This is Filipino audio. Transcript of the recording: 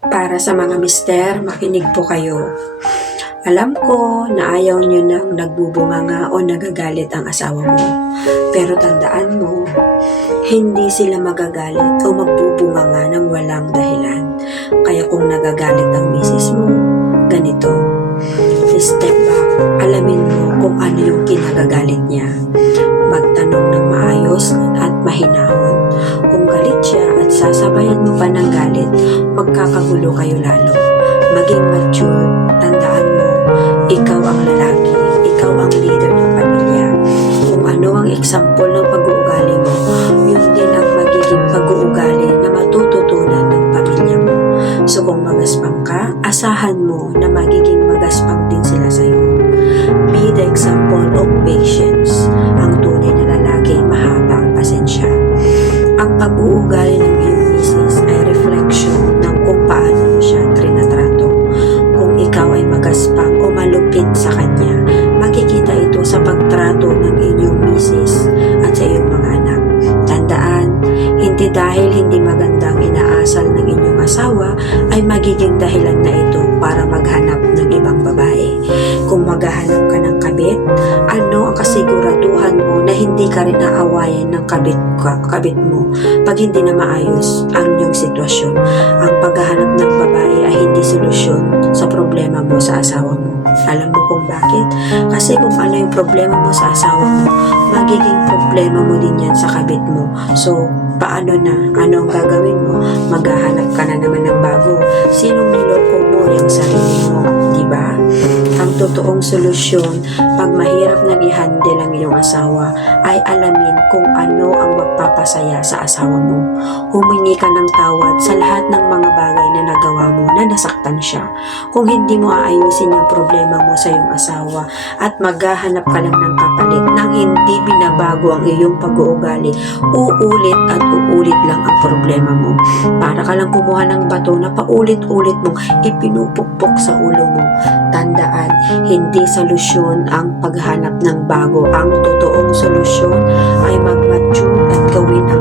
Para sa mga mister, makinig po kayo. Alam ko na ayaw nyo nang nagbubunganga o nagagalit ang asawa mo. Pero tandaan mo, hindi sila magagalit o magbubunganga ng walang dahilan. Kaya kung nagagalit ang misis mo, ganito. Step back, alamin mo kung ano yung kinagagalit niya. Magtanong ng maayos at mahinahon. Kung galit siya at sasabayan mo pa ng galit, magkakagulo kayo lalo. Maging mature, tandaan mo, ikaw ang lalaki, ikaw ang leader ng pamilya. Kung ano ang example ng pag-uugali mo, yun din ang magiging pag-uugali na matututunan ng pamilya mo. So kung magaspang ka, asahan mo na magiging magaspang din sila sa'yo. Be the example of patience. Ang tunay na lalaki, mahaba ang pasensya. Ang pag-uugali ng iyong misis ay reflection ng kung paano mo siya trinatrato. Kung ikaw ay magaspang o malupit sa kanya, makikita ito sa pagtrato ng inyong misis at sa iyong mga anak. Tandaan, hindi dahil hindi magandang inaasal ng inyong asawa ay magiging dahilan na ito para maghanap ng ibang babae. Kung maghahanap ka ng kabit, ano ang kasiguraduhan mo na hindi ka rin aawayan ng kabit mo pag hindi na maayos ang inyong sitwasyon? Ang paghahanap ng babae ay hindi solusyon sa problema mo sa asawa mo. Alam mo kung bakit? Kasi kung ano yung problema mo sa asawa mo, magiging problema mo din yan sa kabit mo. So, paano na? Ano ang gagawin mo? Maghahanap ka na naman ng bago. Sinong niloko mo yung sarili mo? Diba? Ang totoong solusyon pag mahirap nang i-handle ang iyong asawa ay alamin kung ano ang magpapasaya sa asawa mo. Humingi ka ng tawad sa lahat ng mga bagay na nagawa mo na nasaktan siya. Kung hindi mo aayusin yung problema mo sa iyong asawa at maghahanap ka lang ng kapalit nang hindi binabago ang iyong pag-uugali, uulit at uulit lang ang problema mo. Para ka lang kumuha ng bato na paulit-ulit mong ipinupukpok sa ulo mo. Tandaan, hindi solusyon ang paghanap ng bago. Ang totoong solusyon ay mag-mature at gawin ang